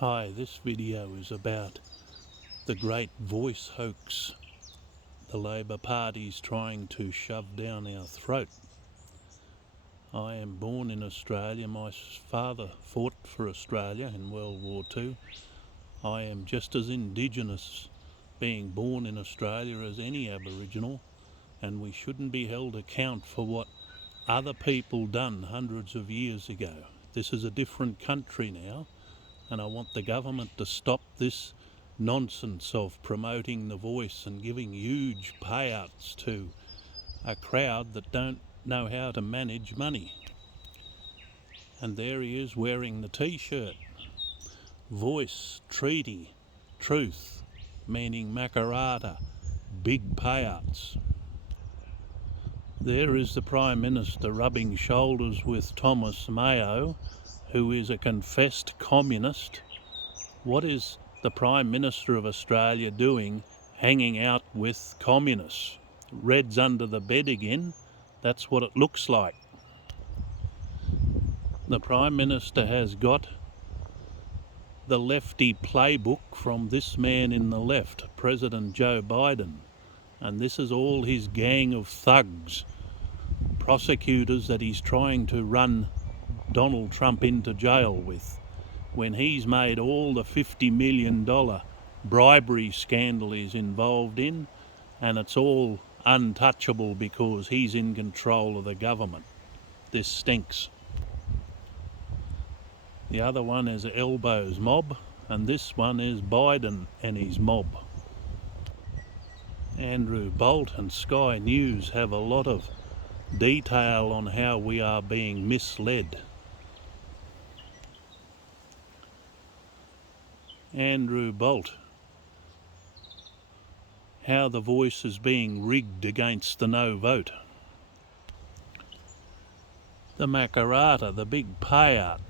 Hi, this video is about the great voice hoax the Labor Party's trying to shove down our throat. I am born in Australia. My father fought for Australia in World War II. I am just as Indigenous being born in Australia as any Aboriginal, and we shouldn't be held to account for what other people done hundreds of years ago. This is a different country now, and I want the government to stop this nonsense of promoting the voice and giving huge payouts to a crowd that don't know how to manage money. And there he is wearing the t-shirt. Voice, treaty, truth, meaning Makarrata, big payouts. There is the Prime Minister rubbing shoulders with Thomas Mayo, who is a confessed communist. What is the Prime Minister of Australia doing hanging out with communists? Red's under the bed again. That's what it looks like. The Prime Minister has got the lefty playbook from this man in the left, President Joe Biden. And this is all his gang of thugs, prosecutors that he's trying to run Donald Trump into jail with, when he's made all the $50 million bribery scandal he's involved in, and it's all untouchable because he's in control of the government. This stinks. The other one is Elbow's mob, and this one is Biden and his mob. Andrew Bolt and Sky News have a lot of detail on how we are being misled. Andrew Bolt, how the voice is being rigged against the no vote. The Makarrata, the big payout,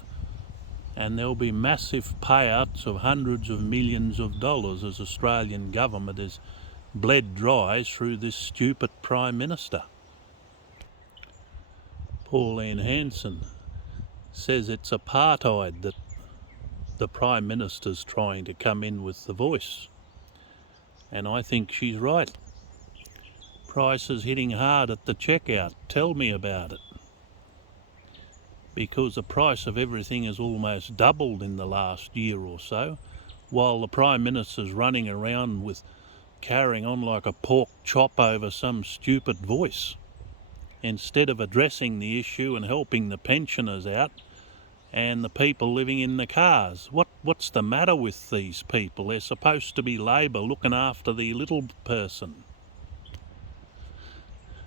and there'll be massive payouts of hundreds of millions of dollars as Australian government is bled dry through this stupid Prime Minister. Pauline Hanson says it's apartheid that the Prime Minister's trying to come in with the voice. And I think she's right. Prices hitting hard at the checkout. Tell me about it. Because the price of everything has almost doubled in the last year or so, while the Prime Minister's running around with carrying on like a pork chop over some stupid voice, instead of addressing the issue and helping the pensioners out and the people living in the cars. What's the matter with these people? They're supposed to be Labor, looking after the little person.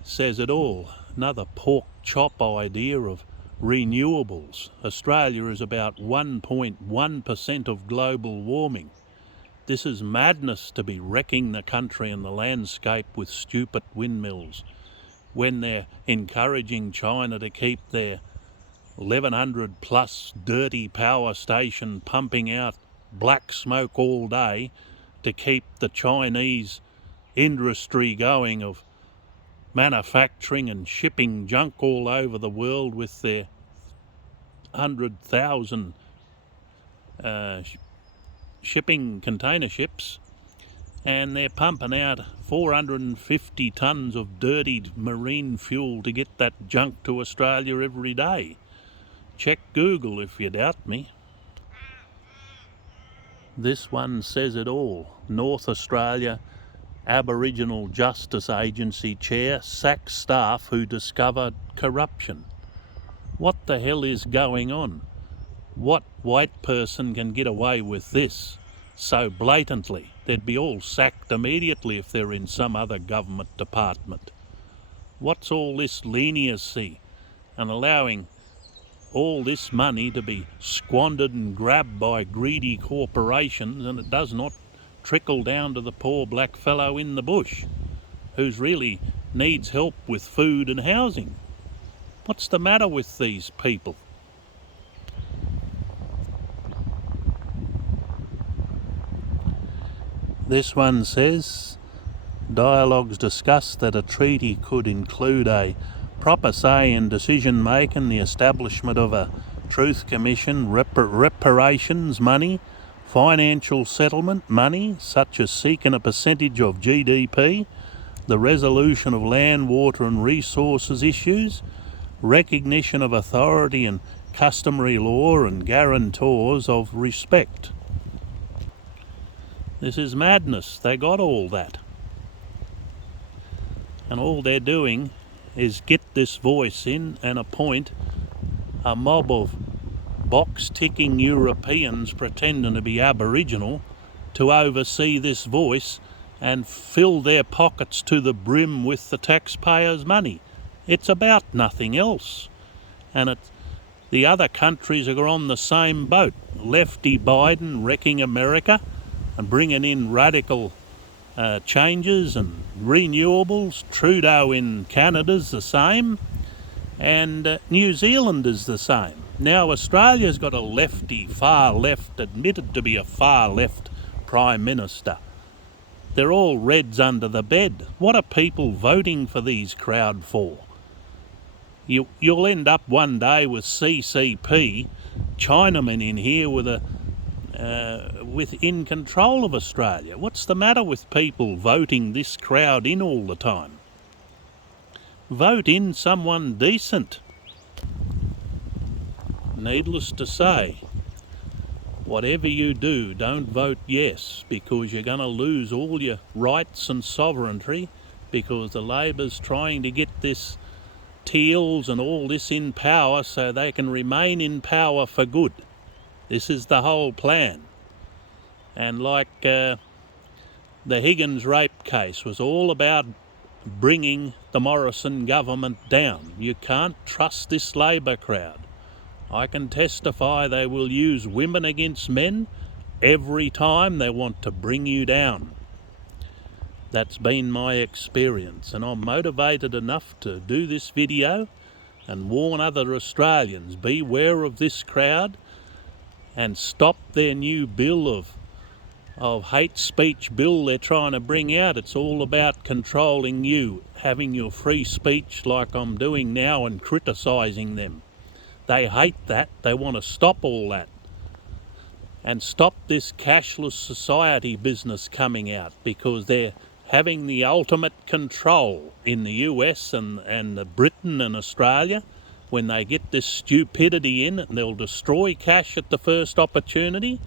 Says it all. Another pork chop idea of renewables. Australia is about 1.1% of global warming. This is madness to be wrecking the country and the landscape with stupid windmills when they're encouraging China to keep their 1100 plus dirty power station pumping out black smoke all day to keep the Chinese industry going of manufacturing and shipping junk all over the world with their 100,000 shipping container ships, and they're pumping out 450 tonnes of dirty marine fuel to get that junk to Australia every day. Check Google if you doubt me. This one says it all. North Australia Aboriginal Justice Agency Chair sacks staff who discovered corruption. What the hell is going on? What white person can get away with this so blatantly? They'd be all sacked immediately if they're in some other government department. What's all this leniency and allowing all this money to be squandered and grabbed by greedy corporations, and it does not trickle down to the poor black fellow in the bush who's really needs help with food and housing? What's the matter with these people? This one says, dialogues discuss that a treaty could include a proper say in decision making, the establishment of a truth commission, reparations money, financial settlement, money such as seeking a percentage of GDP, the resolution of land, water and resources issues, recognition of authority and customary law and guarantors of respect. This is madness. They got all that. And all they're doing is get this voice in and appoint a mob of box-ticking Europeans pretending to be Aboriginal to oversee this voice and fill their pockets to the brim with the taxpayers' money. It's about nothing else. And the other countries are on the same boat. Lefty Biden wrecking America and bringing in radical changes and renewables. Trudeau in Canada's the same, and New Zealand is the same. Now Australia's got a lefty, far left, admitted to be a far left Prime Minister. They're all reds under the bed. What are people voting for these crowd for? You'll end up one day with CCP, Chinamen in here with in control of Australia. What's the matter with people voting this crowd in all the time? Vote in someone decent. Needless to say, whatever you do, don't vote yes, because you're going to lose all your rights and sovereignty, because the Labor's trying to get this Teals and all this in power so they can remain in power for good. This is the whole plan. And like the Higgins rape case was all about bringing the Morrison government down. You can't trust this Labor crowd. I can testify they will use women against men every time they want to bring you down. That's been my experience, and I'm motivated enough to do this video and warn other Australians, beware of this crowd and stop their new bill of hate speech bill they're trying to bring out. It's all about controlling you, having your free speech like I'm doing now and criticising them. They hate that. They want to stop all that and stop this cashless society business coming out, because they're having the ultimate control in the US and Britain and Australia. When they get this stupidity in, they'll destroy cash at the first opportunity,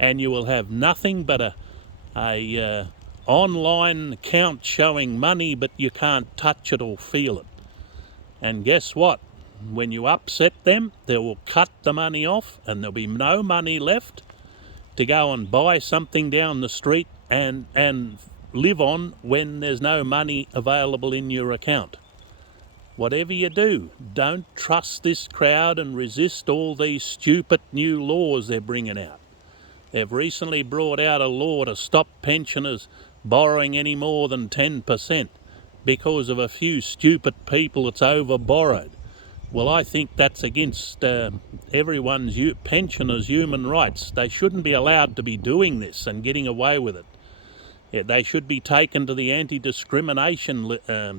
and you will have nothing but a online account showing money, but you can't touch it or feel it. And guess what? When you upset them, they will cut the money off, and there'll be no money left to go and buy something down the street and live on when there's no money available in your account. Whatever you do, don't trust this crowd and resist all these stupid new laws they're bringing out. They've recently brought out a law to stop pensioners borrowing any more than 10% because of a few stupid people that's over-borrowed. Well, I think that's against everyone's pensioners' human rights. They shouldn't be allowed to be doing this and getting away with it. Yeah, they should be taken to the anti-discrimination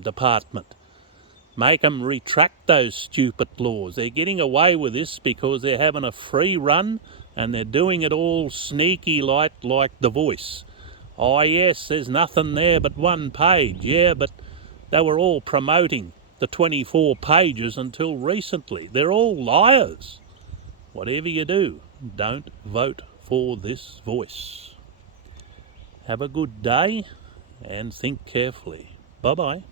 department. Make them retract those stupid laws. They're getting away with this because they're having a free run, and they're doing it all sneaky like The Voice. Oh yes, there's nothing there but one page. Yeah, but they were all promoting the 24 pages until recently. They're all liars. Whatever you do, don't vote for this voice. Have a good day and think carefully. Bye-bye.